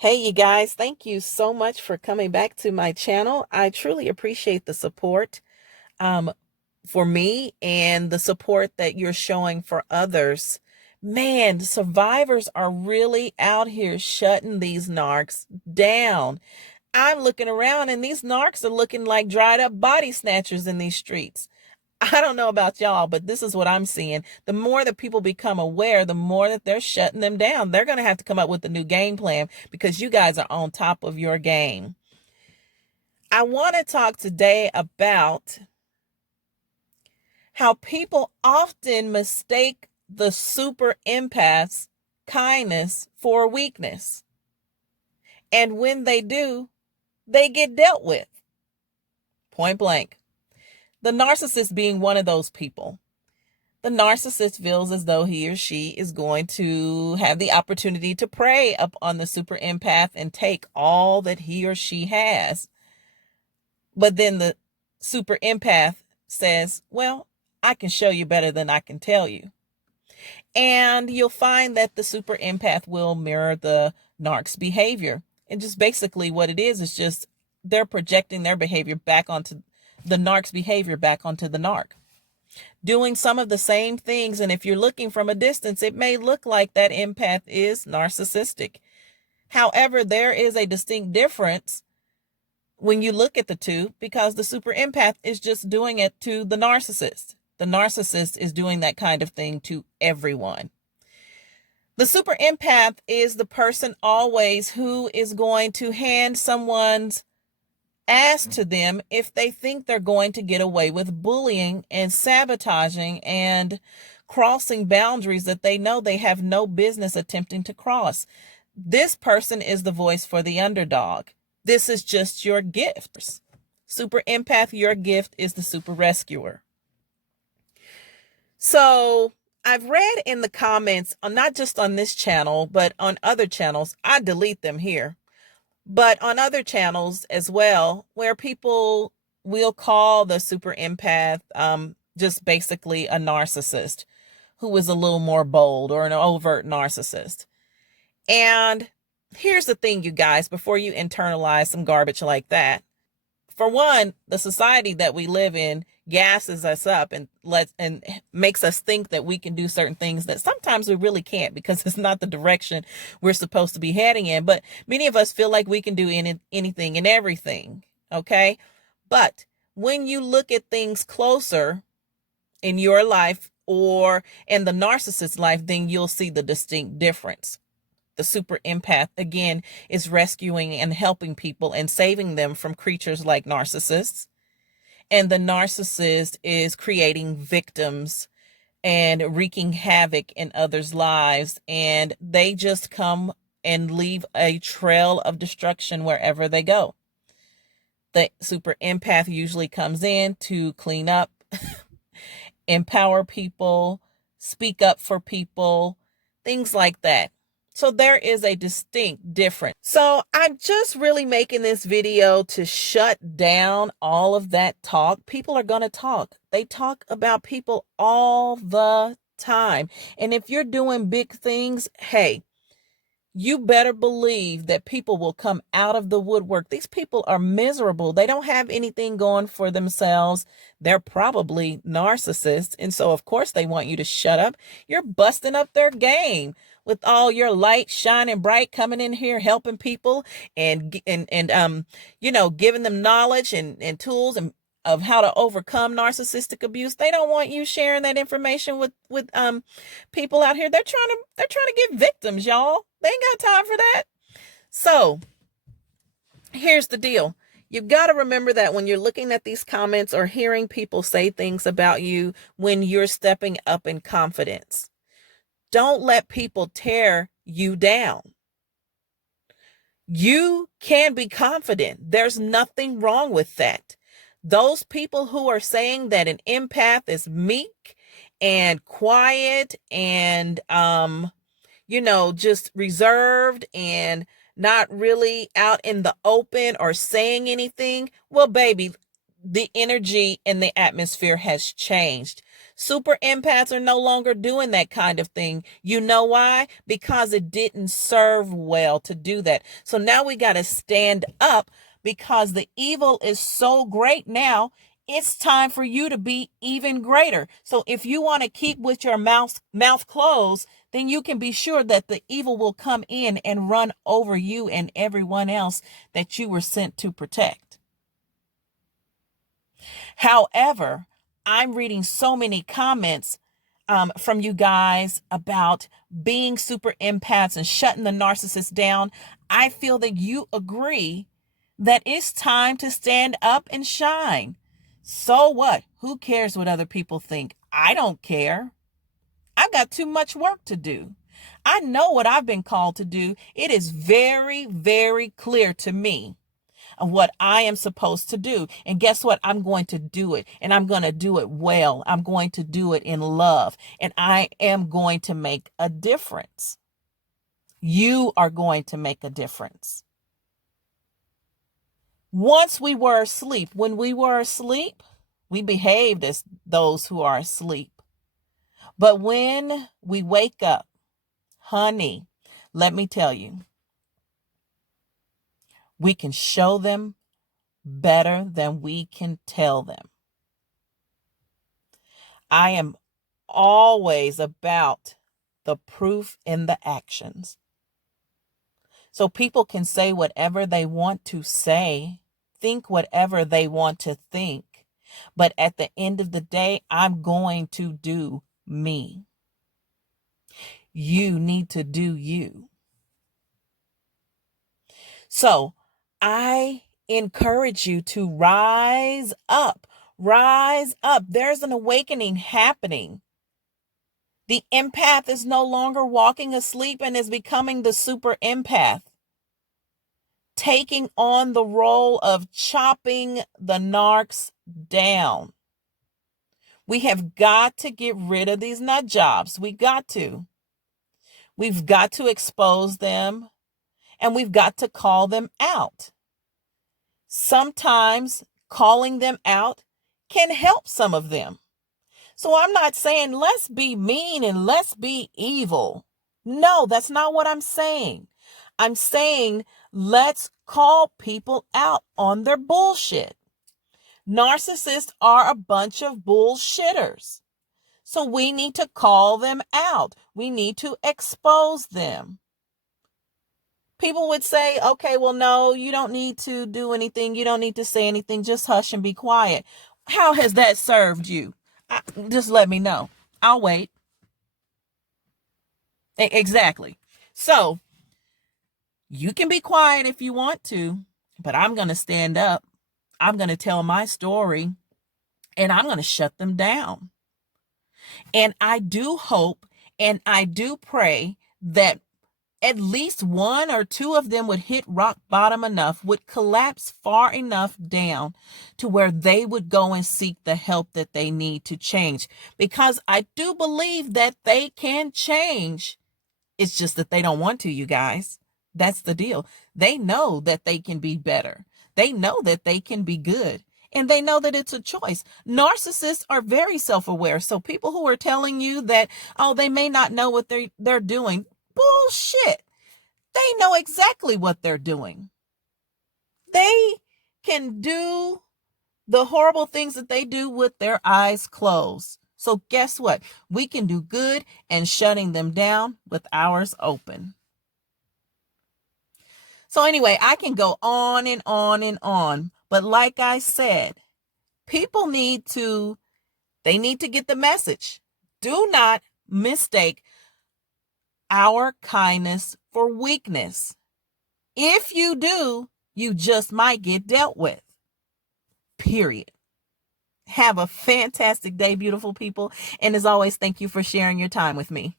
Hey, you guys, thank you so much for coming back to my channel. I truly appreciate the support um, for me and the support that you're showing for others. Man, survivors are really out here shutting these narcs down. I'm looking around and these narcs are looking like dried up body snatchers in these streets. I don't know about y'all, but this is what I'm seeing. The more that people become aware, the more that they're shutting them down. They're going to have to come up with a new game plan because you guys are on top of your game. I want to talk today about how people often mistake the super empath's kindness for weakness. And when they do, they get dealt with. Point blank. The narcissist being one of those people. The narcissist feels as though he or she is going to have the opportunity to prey upon the super empath and take all that he or she has. But then the super empath says, well, I can show you better than I can tell you. And you'll find that the super empath will mirror the narc's behavior. And just basically what it is just they're projecting their behavior back onto the narc's behavior back onto the narc, doing some of the same things. And if you're looking from a distance, it may look like that empath is narcissistic. However, there is a distinct difference when you look at the two, because the super empath is just doing it to the narcissist. The narcissist is doing that kind of thing to everyone. The super empath is the person always who is going to hand someone's ass to them if they think they're going to get away with bullying and sabotaging and crossing boundaries that they know they have no business attempting to cross. This person is the voice for the underdog. This is just your gift. Super empath, your gift is the super rescuer. So I've read in the comments, not just on this channel, but on other channels. I delete them here. But on other channels as well, where people will call the super empath just basically a narcissist who is a little more bold, or an overt narcissist. And here's the thing, you guys, before you internalize some garbage like that. For one, the society that we live in gasses us up and makes us think that we can do certain things that sometimes we really can't, because it's not the direction we're supposed to be heading in. But many of us feel like we can do anything and everything. Okay. But when you look at things closer in your life or in the narcissist's life, then you'll see the distinct difference. The super empath, again, is rescuing and helping people and saving them from creatures like narcissists. And the narcissist is creating victims and wreaking havoc in others' lives. And they just come and leave a trail of destruction wherever they go. The super empath usually comes in to clean up, empower people, speak up for people, things like that. So there is a distinct difference. So I'm just really making this video to shut down all of that talk. People are going to talk. They talk about people all the time. And if you're doing big things, hey, you better believe that people will come out of the woodwork. These people are miserable. They don't have anything going for themselves. They're probably narcissists. And so, of course, they want you to shut up. You're busting up their game with all your light shining bright, coming in here, helping people and giving them knowledge and tools and of how to overcome narcissistic abuse. They don't want you sharing that information with people out here. They're trying to get victims, y'all. They ain't got time for that. So here's the deal. You've got to remember that when you're looking at these comments or hearing people say things about you, when you're stepping up in confidence, don't let people tear you down. You can be confident. There's nothing wrong with that. Those people who are saying that an empath is meek and quiet and, just reserved and not really out in the open or saying anything, well, baby, the energy in the atmosphere has changed. Super empaths are no longer doing that kind of thing. You know why? Because it didn't serve well to do that. So now we got to stand up because the evil is so great now. It's time for you to be even greater. So if you want to keep with your mouth closed, then you can be sure that the evil will come in and run over you and everyone else that you were sent to protect. However, I'm reading so many comments from you guys about being super empaths and shutting the narcissist down. I feel that you agree that it's time to stand up and shine. So what? Who cares what other people think? I don't care. I've got too much work to do. I know what I've been called to do. It is very, very clear to me of what I am supposed to do. And guess what? I'm going to do it. And I'm going to do it well. I'm going to do it in love. And I am going to make a difference. You are going to make a difference. Once we were asleep, when we were asleep, we behaved as those who are asleep. But when we wake up, honey, let me tell you, we can show them better than we can tell them. I am always about the proof in the actions. So people can say whatever they want to say, think whatever they want to think. But at the end of the day, I'm going to do me. You need to do you. So I encourage you to rise up. Rise up. There's an awakening happening. The empath is no longer walking asleep and is becoming the super empath, taking on the role of chopping the narcs down. We have got to get rid of these nut jobs. We got to. We've got to expose them, and we've got to call them out. Sometimes calling them out can help some of them. So I'm not saying let's be mean and let's be evil. No, that's not what I'm saying. I'm saying let's call people out on their bullshit. Narcissists are a bunch of bullshitters. So we need to call them out. We need to expose them. People would say, okay, well, no, you don't need to do anything. You don't need to say anything. Just hush and be quiet. How has that served you? Just let me know. I'll wait. Exactly. So you can be quiet if you want to, but I'm going to stand up. I'm going to tell my story, and I'm going to shut them down. And I do hope and I do pray that at least one or two of them would hit rock bottom enough, would collapse far enough down to where they would go and seek the help that they need to change. Because I do believe that they can change. It's just that they don't want to, you guys. That's the deal. They know that they can be better. They know that they can be good. And they know that it's a choice. Narcissists are very self-aware. So people who are telling you that, oh, they may not know what they're doing, bullshit. They know exactly what they're doing. They can do the horrible things that they do with their eyes closed. So guess what? We can do good and shutting them down with ours open. So anyway, I can go on and on and on. But like I said, people need to get the message. Do not mistake our kindness for weakness. If you do, you just might get dealt with. Period. Have a fantastic day, beautiful people. And as always, thank you for sharing your time with me.